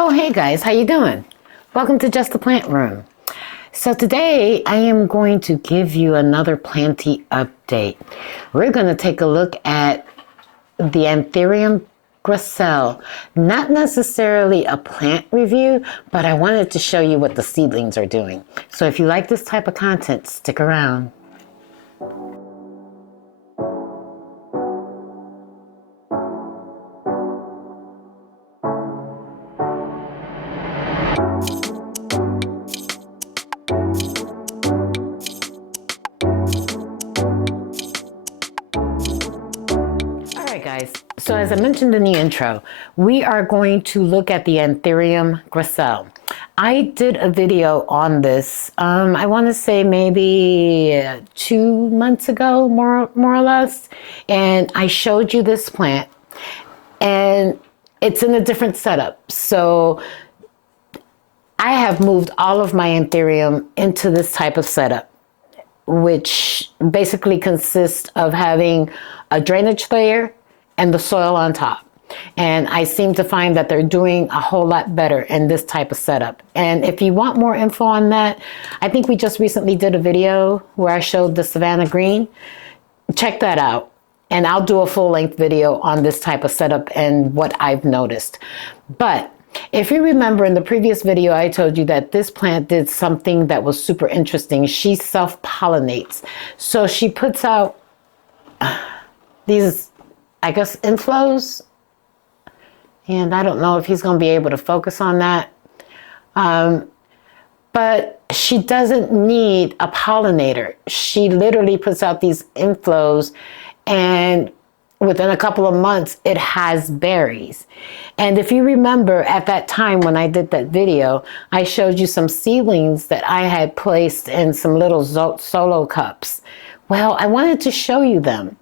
Oh, hey guys, how you doing? Welcome to Just the Plant Room. So today I am going to give you another planty update. We're going to take a look at the Anthurium Gracile. Not necessarily a plant review, but I wanted to show you what the seedlings are doing. So if you like this type of content, stick around. Guys, so as I mentioned in the intro, we are going to look at the Anthurium Grisel. I did a video on this, I want to say maybe 2 months ago, more or less, and I showed you this plant, and it's in a different setup. So I have moved all of my Anthurium into this type of setup, which basically consists of having a drainage layer and the soil on top. And I seem to find that they're doing a whole lot better in this type of setup. And if you want more info on that, I think we just recently did a video where I showed the Savannah Green. Check that out. And I'll do a full-length video on this type of setup and what I've noticed. But if you remember in the previous video, I told you that this plant did something that was super interesting. She self-pollinates. So she puts out these, I guess, inflows, and I don't know if he's going to be able to focus on that. But she doesn't need a pollinator. She literally puts out these inflows, and within a couple of months, it has berries. And if you remember at that time when I did that video, I showed you some seedlings that I had placed in some little solo cups. Well, I wanted to show you them.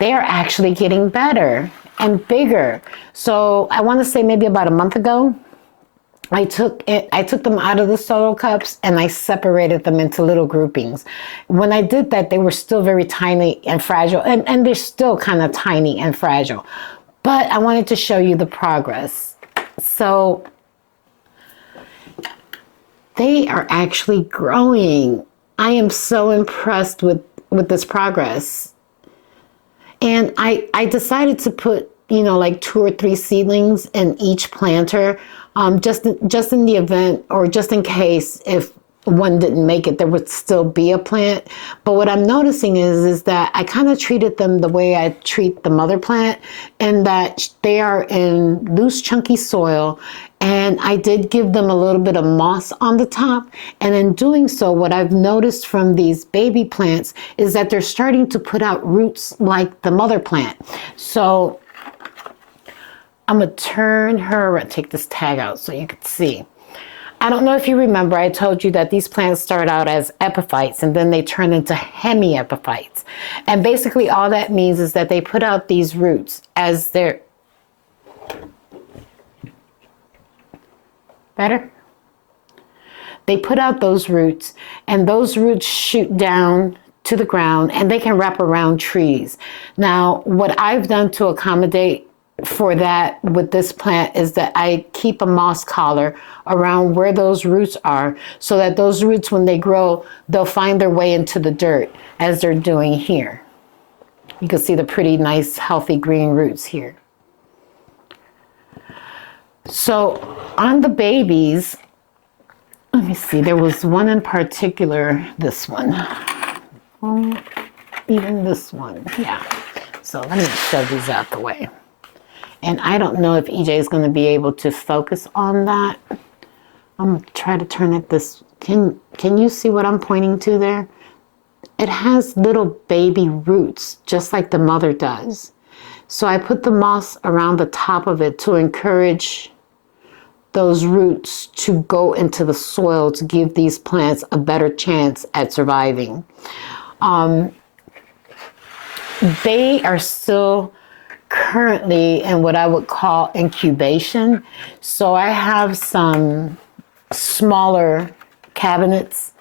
They are actually getting better and bigger. So I want to say maybe about a month ago, I took them out of the solo cups and I separated them into little groupings. When I did that, they were still very tiny and fragile, and they're still kind of tiny and fragile. But I wanted to show you the progress. So they are actually growing. I am so impressed with this progress. And I decided to put, like 2 or 3 seedlings in each planter, just in the event, or just in case if one didn't make it, there would still be a plant. But what I'm noticing is that I kind of treated them the way I treat the mother plant, and that they are in loose, chunky soil. And I did give them a little bit of moss on the top. And in doing so, what I've noticed from these baby plants is that they're starting to put out roots like the mother plant. So I'm going to turn her around, take this tag out so you can see. I don't know if you remember, I told you that these plants start out as epiphytes and then they turn into hemiepiphytes. And basically all that means is that they put out these roots as their... Better? They put out those roots, and those roots shoot down to the ground, and they can wrap around trees. Now, what I've done to accommodate for that with this plant is that I keep a moss collar around where those roots are, so that those roots, when they grow, they'll find their way into the dirt, as they're doing here. You can see the pretty nice, healthy green roots here. So on the babies, let me see, there was one in particular, this one. Even this one, yeah. So let me shove these out the way. And I don't know if EJ is going to be able to focus on that. I'm going to try to turn it this, can you see what I'm pointing to there? It has little baby roots, just like the mother does. So I put the moss around the top of it to encourage those roots to go into the soil to give these plants a better chance at surviving. They are still currently in what I would call incubation. So I have some smaller cabinets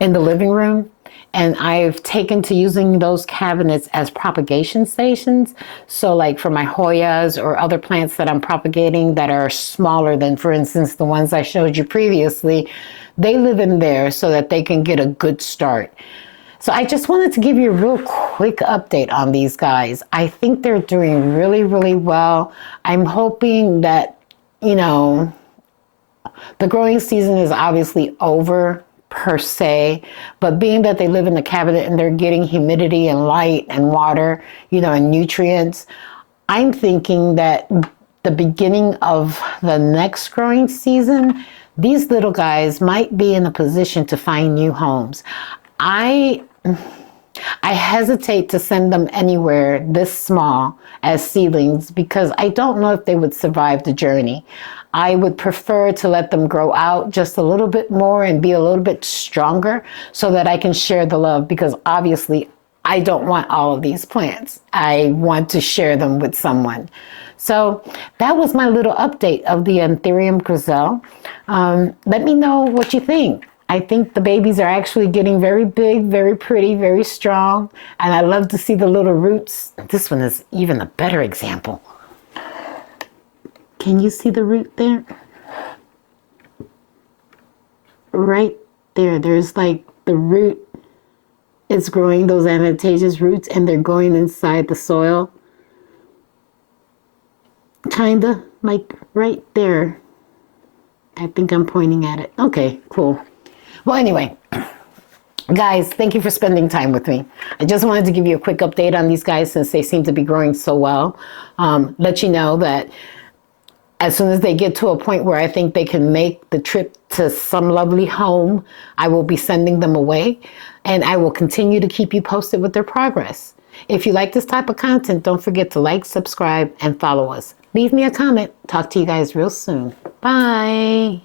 in the living room, And I've taken to using those cabinets as propagation stations. So like for my Hoyas or other plants that I'm propagating that are smaller than, for instance, the ones I showed you previously, they live in there so that they can get a good start. So I just wanted to give you a real quick update on these guys. I think they're doing really, really well. I'm hoping that, you know, the growing season is obviously over per se, but being that they live in the cabinet and they're getting humidity and light and water, you know, and nutrients, I'm thinking that the beginning of the next growing season, these little guys might be in a position to find new homes. I hesitate to send them anywhere this small as seedlings because I don't know if they would survive the journey. I would prefer to let them grow out just a little bit more and be a little bit stronger so that I can share the love, because obviously I don't want all of these plants. I want to share them with someone. So that was my little update of the Anthurium Grisel. Let me know what you think. I think the babies are actually getting very big, very pretty, very strong. And I love to see the little roots. This one is even a better example. Can you see the root there? Right there. There's like the root is growing, those advantageous roots, and they're going inside the soil. Kinda like right there. I think I'm pointing at it. Okay, cool. Well, anyway, guys, thank you for spending time with me. I just wanted to give you a quick update on these guys since they seem to be growing so well. Let you know that as soon as they get to a point where I think they can make the trip to some lovely home, I will be sending them away, and I will continue to keep you posted with their progress. If you like this type of content, don't forget to like, subscribe, and follow us. Leave me a comment. Talk to you guys real soon. Bye.